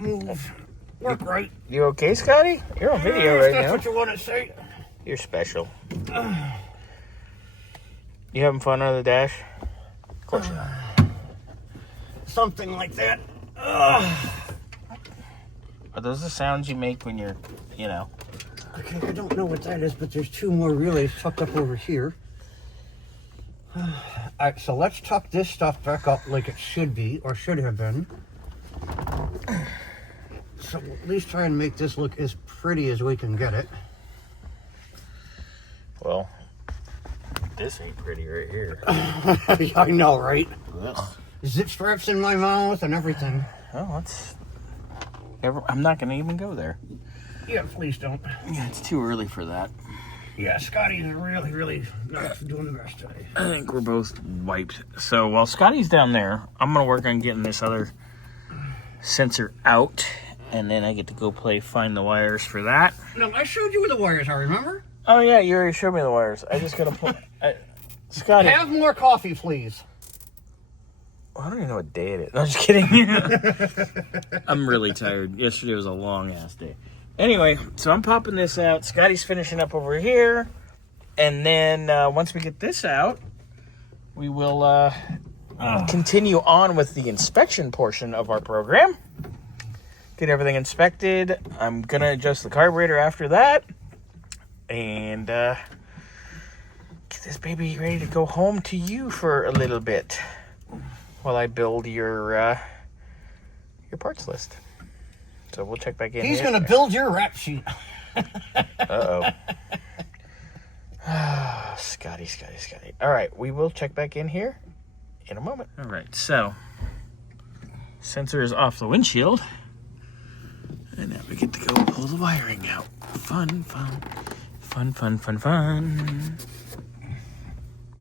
move, work right. You okay, Scotty? You're on video right That's now. what you want to say. You're special. You having fun on the dash? Of course you're not. Something like that. Are those the sounds you make when you're, you know? Okay, I don't know what that is, but there's 2 more relays tucked up over here. Alright, so let's tuck this stuff back up like it should be, or should have been. So at least try and make this look as pretty as we can get it. Well, this ain't pretty right here. I know, right? Ugh. Zip straps in my mouth and everything. Oh, that's... I'm not going to even go there. Yeah, please don't. Yeah, it's too early for that. Yeah, Scotty's really, really not doing the best today. I think we're both wiped. So while Scotty's down there, I'm going to work on getting this other sensor out. And then I get to go find the wires for that. No, I showed you where the wires are, remember? Oh, yeah, you already showed me the wires. I just got to pull... Scotty... Have more coffee, please. I don't even know what day it is. I'm just kidding. I'm really tired. Yesterday was a long-ass day. Anyway, so I'm popping this out. Scotty's finishing up over here. And then once we get this out, we will continue on with the inspection portion of our program. Get everything inspected. I'm going to adjust the carburetor after that. And get this baby ready to go home to you for a little bit while I build your parts list. So we'll check back in. He's going to build your rap sheet. Uh-oh. Scotty. All right, we will check back in here in a moment. All right, so sensor is off the windshield. And now we get to go pull the wiring out. Fun.